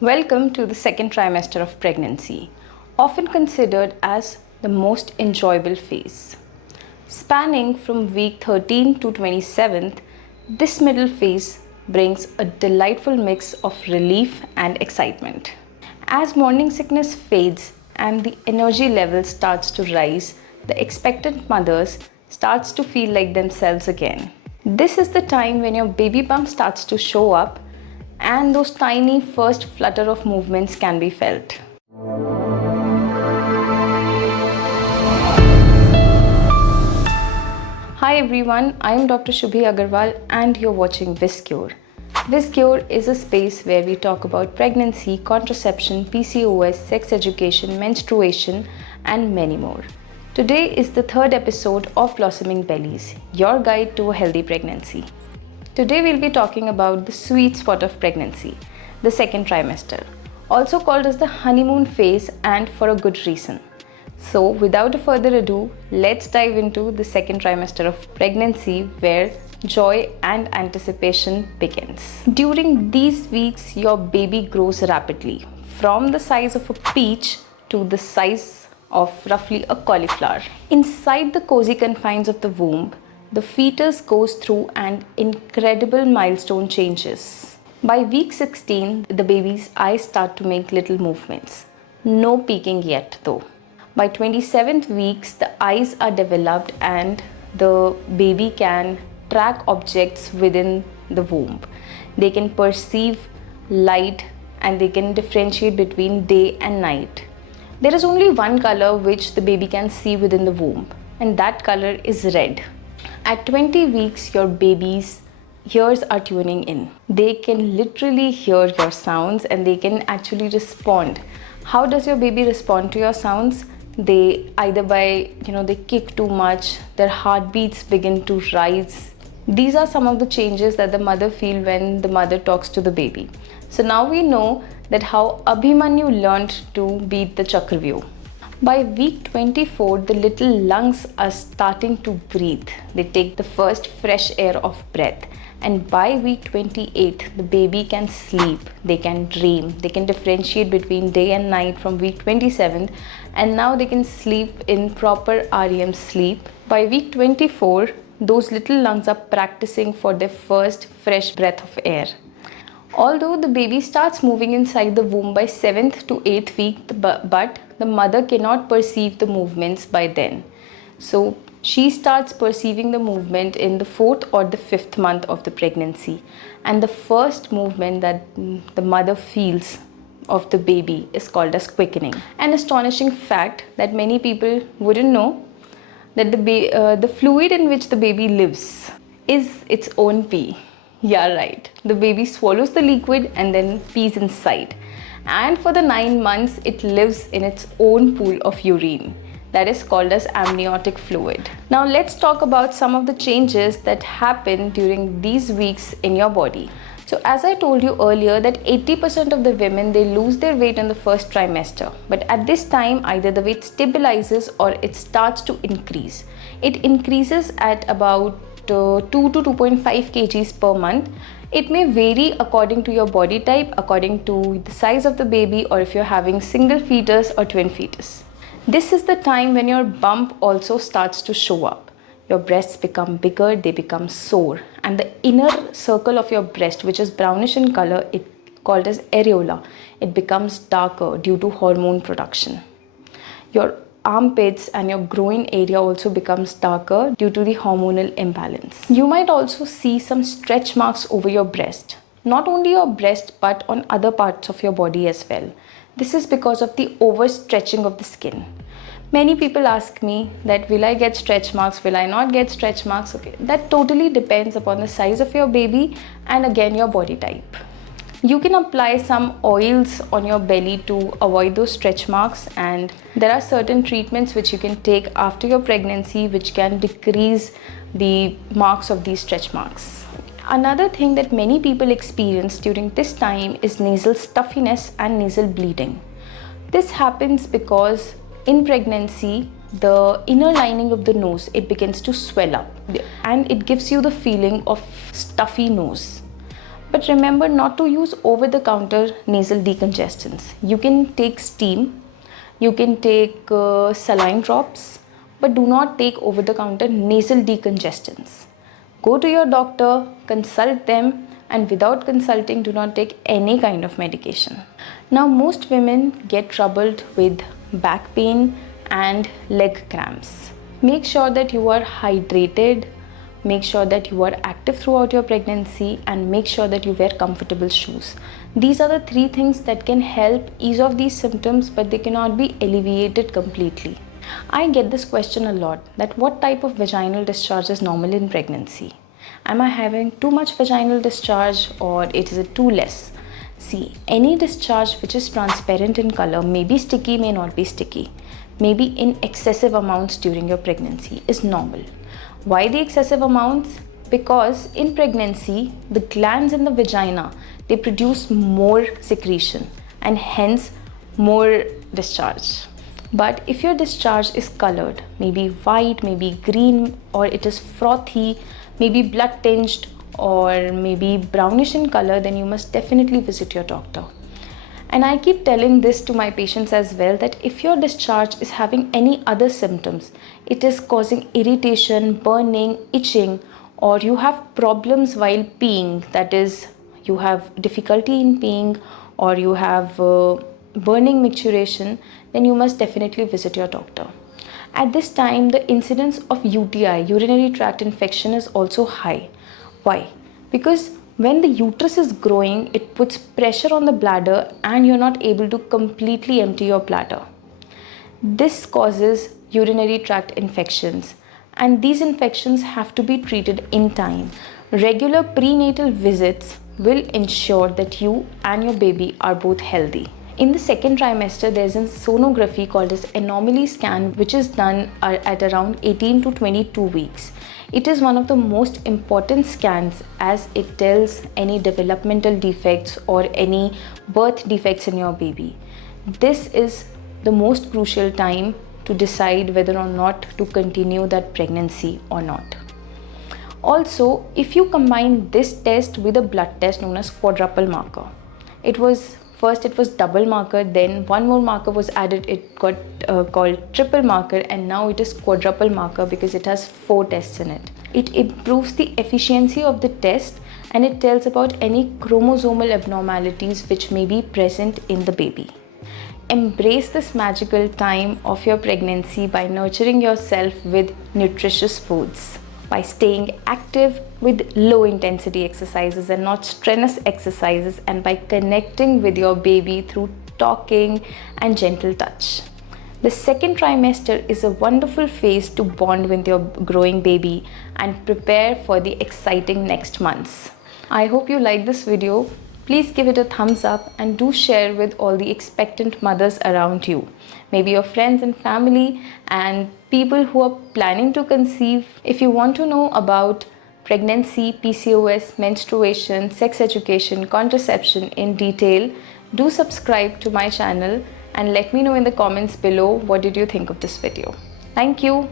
Welcome to the second trimester of pregnancy, often considered as the most enjoyable phase. Spanning from week 13 to 27th, this middle phase brings a delightful mix of relief and excitement. As morning sickness fades and the energy level starts to rise, the expectant mothers starts to feel like themselves again. This is the time when your baby bump starts to show up and those tiny first flutter of movements can be felt. Hi everyone, I am Dr. Shubhiaggarwal and you're watching Viscure. Viscure is a space where we talk about pregnancy, contraception, PCOS, sex education, menstruation and many more. Today is the third episode of Blossoming Bellies, your guide to a healthy pregnancy. Today we'll be talking about the sweet spot of pregnancy, the second trimester, also called as the honeymoon phase, and for a good reason. So without a further ado, let's dive into the second trimester of pregnancy where joy and anticipation begins. During these weeks, your baby grows rapidly from the size of a peach to the size of roughly a cauliflower. Inside the cozy confines of the womb, the fetus goes through an incredible milestone changes. By week 16, the baby's eyes start to make little movements. No peeking yet though. By 27th weeks, the eyes are developed and the baby can track objects within the womb. They can perceive light and they can differentiate between day and night. There is only one color which the baby can see within the womb, and that color is red. At 20 weeks, your baby's ears are tuning in. They can literally hear your sounds and they can actually respond. How does your baby respond to your sounds? They either they kick too much, their heartbeats begin to rise. These are some of the changes that the mother feels when the mother talks to the baby. So now we know that how Abhimanyu learned to beat the Chakravyuh. By week 24, the little lungs are starting to breathe. They take the first fresh air of breath. And by week 28, the baby can sleep, they can dream, they can differentiate between day and night from week 27. And now they can sleep in proper REM sleep. By week 24, those little lungs are practicing for their first fresh breath of air. Although the baby starts moving inside the womb by 7th to 8th week, but the mother cannot perceive the movements by then. So she starts perceiving the movement in the 4th or the 5th month of the pregnancy. And the first movement that the mother feels of the baby is called as quickening. An astonishing fact that many people wouldn't know, that the fluid in which the baby lives is its own pee. Yeah, right. The baby swallows the liquid and then pees inside. And for the 9 months, it lives in its own pool of urine. That is called as amniotic fluid. Now let's talk about some of the changes that happen during these weeks in your body. So as I told you earlier that 80% of the women, they lose their weight in the first trimester. But at this time, either the weight stabilizes or it starts to increase. It increases at about 2 to 2.5 kgs per month. It may vary according to your body type, according to the size of the baby, or if you're having single fetus or twin fetus. This is the time when your bump also starts to show up. Your breasts become bigger, they become sore, and the inner circle of your breast, which is brownish in color, it called as areola, it becomes darker due to hormone production. Your armpits and your groin area also becomes darker due to the hormonal imbalance. You might also see some stretch marks over your breast. Not only your breast but on other parts of your body as well. This is because of the overstretching of the skin. Many people ask me that will I get stretch marks, will I not get stretch marks? Okay, that totally depends upon the size of your baby and again your body type. You can apply some oils on your belly to avoid those stretch marks, and there are certain treatments which you can take after your pregnancy which can decrease the marks of these stretch marks. Another thing that many people experience during this time is nasal stuffiness and nasal bleeding. This happens because in pregnancy, the inner lining of the nose, it begins to swell up and it gives you the feeling of stuffy nose. But remember not to use over-the-counter nasal decongestants. You can take steam, you can take saline drops, but do not take over-the-counter nasal decongestants. Go to your doctor, consult them, and without consulting, do not take any kind of medication. Now, most women get troubled with back pain and leg cramps. Make sure that you are hydrated, make sure that you are active throughout your pregnancy, and make sure that you wear comfortable shoes. These are the three things that can help ease off these symptoms, but they cannot be alleviated completely. I get this question a lot, that what type of vaginal discharge is normal in pregnancy? Am I having too much vaginal discharge, or is it too less? See, any discharge which is transparent in color, may be sticky, may not be sticky, maybe in excessive amounts during your pregnancy, is normal. Why the excessive amounts? Because in pregnancy, the glands in the vagina, they produce more secretion and hence more discharge. But if your discharge is colored, maybe white, maybe green, or it is frothy, maybe blood tinged, or maybe brownish in color, then you must definitely visit your doctor. And I keep telling this to my patients as well, that if your discharge is having any other symptoms, it is causing irritation, burning, itching, or you have problems while peeing, that is, you have difficulty in peeing, or you have burning micturition, then you must definitely visit your doctor. At this time, the incidence of UTI, urinary tract infection, is also high. Why? Because when the uterus is growing, it puts pressure on the bladder and you're not able to completely empty your bladder. This causes urinary tract infections, and these infections have to be treated in time. Regular prenatal visits will ensure that you and your baby are both healthy. In the second trimester, there's a sonography called as anomaly scan, which is done at around 18 to 22 weeks. It is one of the most important scans, as it tells any developmental defects or any birth defects in your baby. This is the most crucial time to decide whether or not to continue that pregnancy or not. Also, if you combine this test with a blood test known as quadruple marker, First it was double marker, then one more marker was added, it got called triple marker, and now it is quadruple marker because it has 4 tests in it. It improves the efficiency of the test, and it tells about any chromosomal abnormalities which may be present in the baby. Embrace this magical time of your pregnancy by nurturing yourself with nutritious foods, by staying active with low intensity exercises and not strenuous exercises, and by connecting with your baby through talking and gentle touch. The second trimester is a wonderful phase to bond with your growing baby and prepare for the exciting next months. I hope you like this video. Please give it a thumbs up and do share with all the expectant mothers around you. Maybe your friends and family and people who are planning to conceive. If you want to know about pregnancy, PCOS, menstruation, sex education, contraception in detail, do subscribe to my channel and let me know in the comments below what did you think of this video. Thank you.